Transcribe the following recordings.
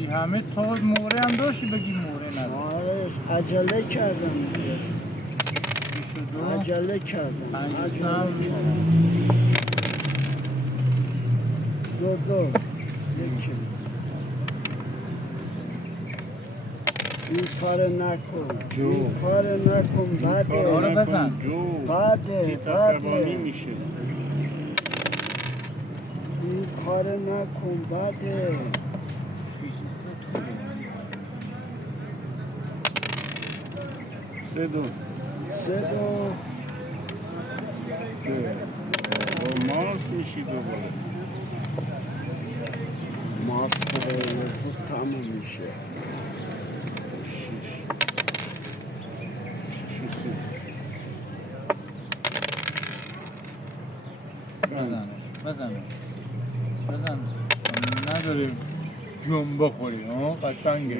راستی همه تا موره هم داشتی بگی موره نداشت. عجله کردم دیگه. عجله کردم. دو یکی. این کار نکن. این کار نکن. بعده. آره بزن. بعده. عصبانی میشه. این کار نکن. بعده. سه دو با ماس میشی دوباره ماس بره زود تموم میشه شش و سه بزن نداریم جون بخوری ها قشنگه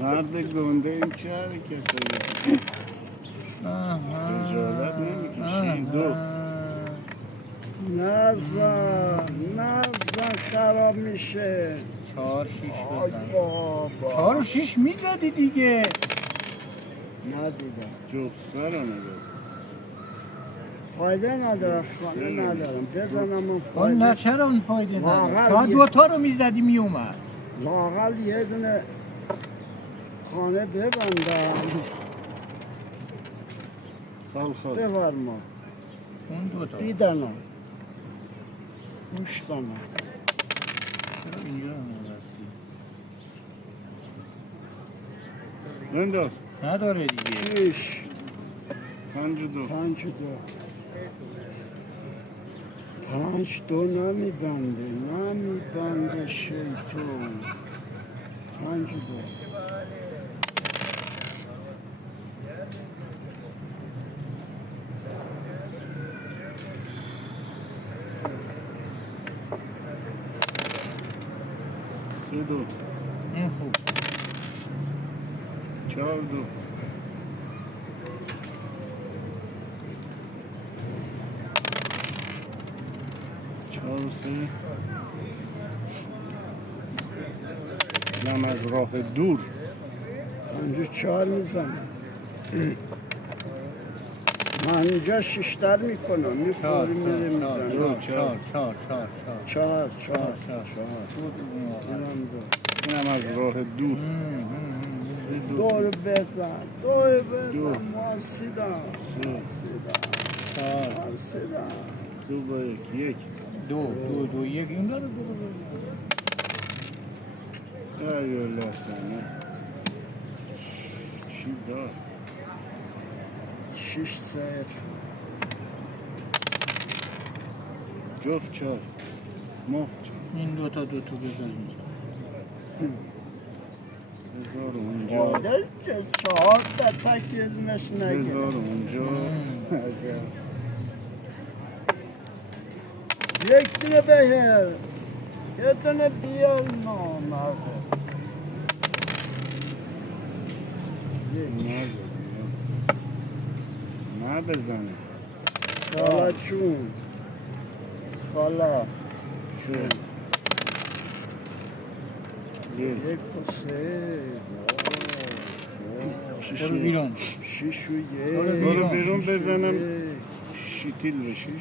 مرد گنده این چه حرکت خجالت نمیکشی دو نزن خراب میشه 4 6 بزن 4 و 6 میزدی دیگه ندیدم جفت سر رو نگاه فایده ندارم بزنم اون نه چرا اون فایده نداره تا دوتا رو میزدی میومد لااقل یه دونه خانه ببندم خال بفرما اون دوتا دیدنم گوش کنم چرا اینجا نمیرسی بنداز نداره دیگه 6 5 و 2 5 2 نمیبنده شیطون 5 2 3 2 این خوب 4 2 4 و 3 نم از راه دور 5 و 4 میزنم من اینجا 6 در میکنم میخوری میره میزنم 4 اینم از راه دور دور بزن ما سیدم دو با یک دو یک این داره ایو لستانه چی دار 6 3 جفت 4 مفت 4 این دوتا بزن بذار اونجا 4 تا تکیلمش نگه بذار اونجا یک دونه بهر یه دونه بیار نامرده نه بزنه خالا چون خالا 3 یک و 3 برو بیرون 6 و 1 برو بیرون بزنم شیتیل بشی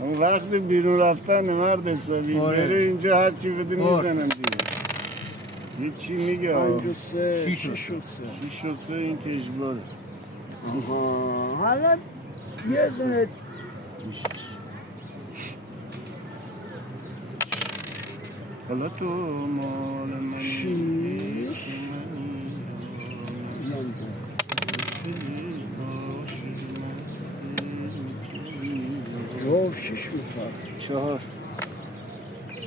اون وقت بیرون رفتن مرد حسابی بره اینجا هرچی بده میزنن دیگه هیچی میگه 5 و 3 6 و 6 و 3 این که اجباره حالا یه دونه حالا تو مال من 6 6 میخواد 4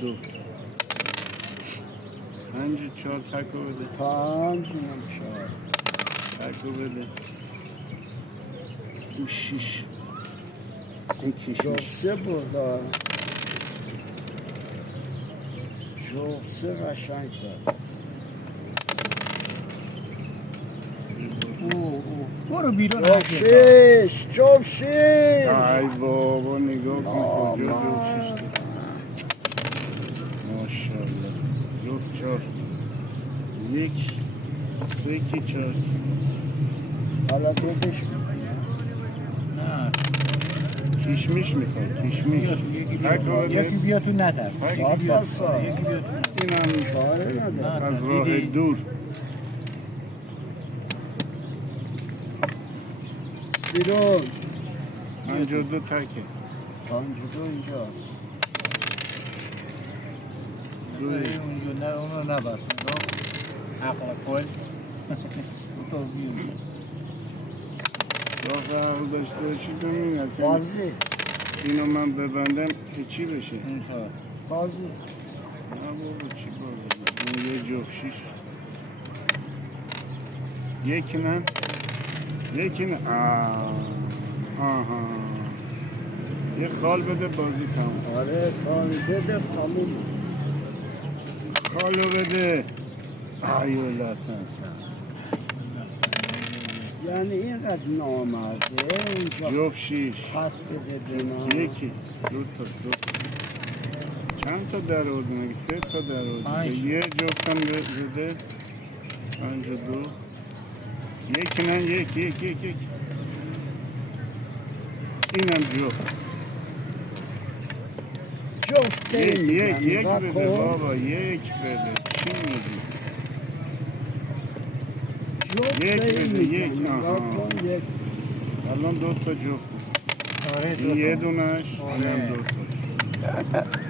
2 5 و 4 تکو بده 5 تکو بده این 6 جفسه بردار جفسه قشنگ دار برو برو بیرون. جفشیش جفشیش ای بابا نگاه کن کجا جفت شیش داره. ماشاءالله جفت چار یک سه کی چار حالا دوبش نه کشمیش میخواد کشمیش یکی بیا تو ندر. ساعت بر ساعت یکی بیا تو. اینم چاره نداره از راه دور سیرون 52 تکه 52 اینجاست اونجا نه اونو نبست. عقل کل. تو بیون. راه عقل داشته باشی تو می‌نسیم بازی اینو من ببندم که چی بشه؟ اونجا. بازی نه بابا چی بازی؟ این یه جفت شیش یکی نه یکی نه آها یه خال بده بازی تمام آره کار بده تموم خالو بده ایوه لسن یعنی اینقدر نامرده اونجا جفت شیش خط بده بنا یکی دو تا چند تا در آورده مگه سه تا در آورده پنج. یه جفتم زده 52 یکی نه یک اینم جفت جفت یک بده بابا یک بده چی میگی یک بده یک الان دو تا جفت آره این یه دونش اینم دو تاش